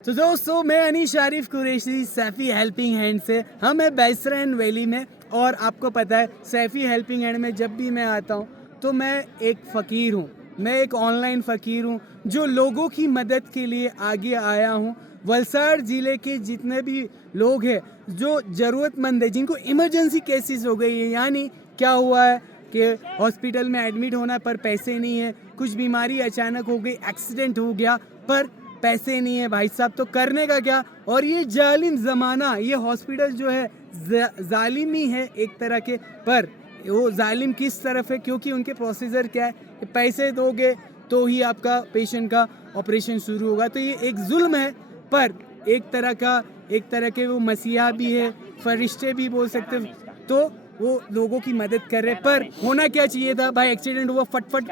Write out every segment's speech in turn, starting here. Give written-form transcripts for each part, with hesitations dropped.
तो दोस्तों मैं अनीश आरिफ कुरैशी सैफ़ी हेल्पिंग हैंड से हम है बैसरन वैली में। और आपको पता है सैफ़ी हेल्पिंग हैंड में जब भी मैं आता हूँ तो मैं एक फ़कीर हूँ, मैं एक ऑनलाइन फ़कीर हूँ जो लोगों की मदद के लिए आगे आया हूँ। वलसाड़ ज़िले के जितने भी लोग हैं जो ज़रूरतमंद है, जिनको इमरजेंसी केसेस हो गई है, यानी क्या हुआ है कि हॉस्पिटल में एडमिट होना पर पैसे नहीं है, कुछ बीमारी अचानक हो गई, एक्सीडेंट हो गया पर पैसे नहीं है भाई साहब, तो करने का क्या। और ये जालिम ज़माना, ये हॉस्पिटल जो है जालिम ही है एक तरह के, पर वो जालिम किस तरफ है क्योंकि उनके प्रोसीजर क्या है कि पैसे दोगे तो ही आपका पेशेंट का ऑपरेशन शुरू होगा। तो ये एक जुल्म है, पर एक तरह के वो मसीहा भी है, फरिश्ते भी बोल सकते हो। तो वो लोगों की मदद कर रहे, पर होना क्या चाहिए था भाई, एक्सीडेंट हुआ फटफट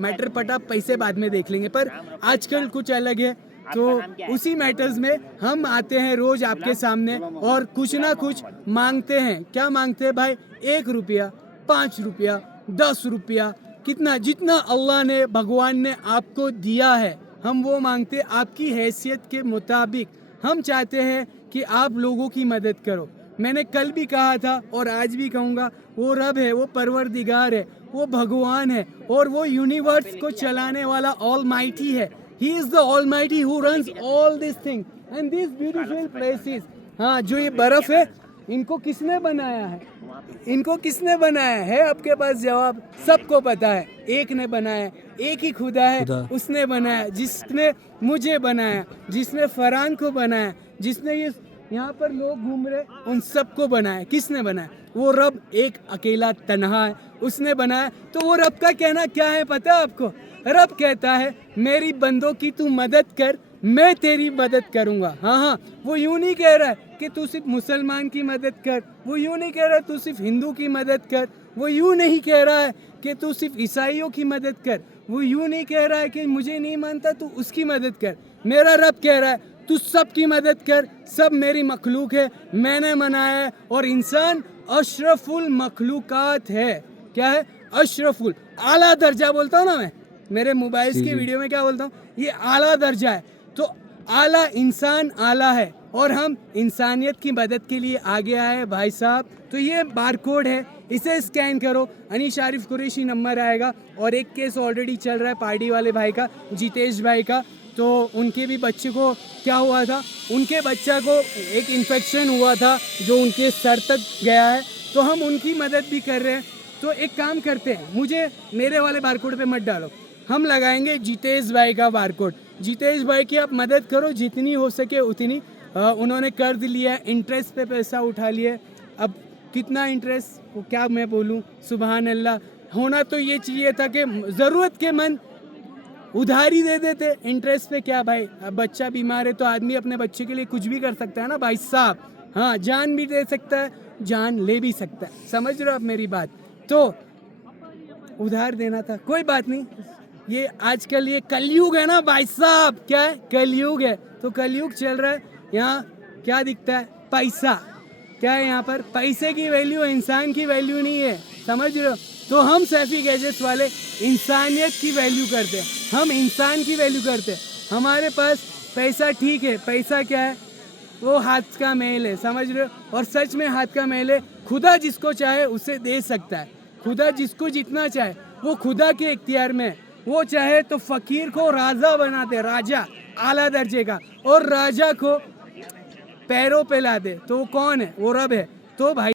मैटर पटा, पैसे बाद में देख लेंगे, पर आजकल कुछ अलग है। तो उसी मैटर्स में हम आते हैं रोज आपके सामने और कुछ ना कुछ मांगते हैं। क्या मांगते हैं भाई? 1 रुपया, 5 रुपया, 10 रुपया, कितना जितना अल्लाह ने भगवान ने आपको दिया है हम वो मांगते हैं आपकी हैसियत के मुताबिक। हम चाहते हैं कि आप लोगों की मदद करो। मैंने कल भी कहा था और आज भी कहूँगा, वो रब है, वो परवरदिगार है, वो भगवान है और वो यूनिवर्स को चलाने वाला ऑलमाइटी है। He is the almighty who runs all this thing and this beautiful places. हाँ, जो ये बर्फ़ है इनको किसने बनाया है? इनको किसने बनाया है? आपके पास जवाब सबको पता है, एक ने बनाया, एक ही खुदा है, उसने बनाया, जिसने मुझे बनाया, जिसने फरहान को बनाया, जिसने ये यहाँ पर लोग घूम रहे उन सबको बनाया। किसने बनाया? वो रब एक अकेला तन्हा है, उसने बनाया। तो वो रब का कहना क्या है पता है आपको? रब कहता है मेरी बंदों की तू मदद कर, मैं तेरी मदद करूँगा। हाँ, वो यूँ नहीं कह रहा है कि तू सिर्फ मुसलमान की मदद कर, वो यूँ नहीं कह रहा है तू सिर्फ हिंदू की मदद कर, वो यूँ नहीं कह रहा है कि तू सिर्फ ईसाइयों की मदद कर, वो यूँ नहीं कह रहा है कि मुझे नहीं मानता तू उसकी मदद कर। मेरा रब कह रहा है तू सब की मदद कर, सब मेरी मखलूक है, मैंने बनाया है। और इंसान अशरफुल मखलूकात है। क्या है? अशरफुल, आला दर्जा बोलता हूँ ना मैं, मेरे मोबाइल्स की वीडियो में क्या बोलता हूँ, ये आला दर्जा है। तो आला इंसान आला है और हम इंसानियत की मदद के लिए आगे आए भाई साहब। तो ये बारकोड है, इसे स्कैन करो, अनीश आरिफ कुरैशी नंबर आएगा। और एक केस ऑलरेडी चल रहा है पार्टी वाले भाई का, जितेश भाई का। तो उनके भी बच्चे को क्या हुआ था, उनके बच्चा को एक इन्फेक्शन हुआ था जो उनके सर तक गया है, तो हम उनकी मदद भी कर रहे हैं। तो एक काम करते हैं, मुझे मेरे वाले बारकोड पे मत डालो, हम लगाएंगे जितेश भाई का बारकोड। जितेश भाई की आप मदद करो जितनी हो सके उतनी। उन्होंने कर्ज लिया, इंटरेस्ट पे पैसा उठा लिया। अब कितना इंटरेस्ट, वो क्या मैं बोलूँ, सुबहान अल्लाह। होना तो ये चाहिए था कि ज़रूरतमंद उधारी दे देते, इंटरेस्ट पे क्या भाई। अब बच्चा बीमार है तो आदमी अपने बच्चे के लिए कुछ भी कर सकता है ना भाई साहब। हाँ, जान भी दे सकता है, जान ले भी सकता है, समझ रहे हो आप मेरी बात? तो उधार देना था, कोई बात नहीं। ये आजकल ये कलयुग है ना भाई साहब, क्या है? कलयुग है। तो कलयुग चल रहा है, यहाँ क्या दिखता है? पैसा। क्या है यहाँ पर? पैसे की वैल्यू है, इंसान की वैल्यू नहीं है, समझ रहे हो? तो हम सैफी गैजेट्स वाले इंसानियत की वैल्यू करते हैं, हम इंसान की वैल्यू करते हैं। हमारे पास पैसा ठीक है, पैसा क्या है? वो हाथ का मेल है, समझ रहे हो? और सच में हाथ का मेल है। खुदा जिसको चाहे उसे दे सकता है, खुदा जिसको जितना चाहे वो खुदा के इख्तियार में है। वो चाहे तो फ़कीर को राजा बना दे, राजा आला दर्जे का, और राजा को पैरों पे ला दे। तो वो कौन है? वो रब है। तो भाई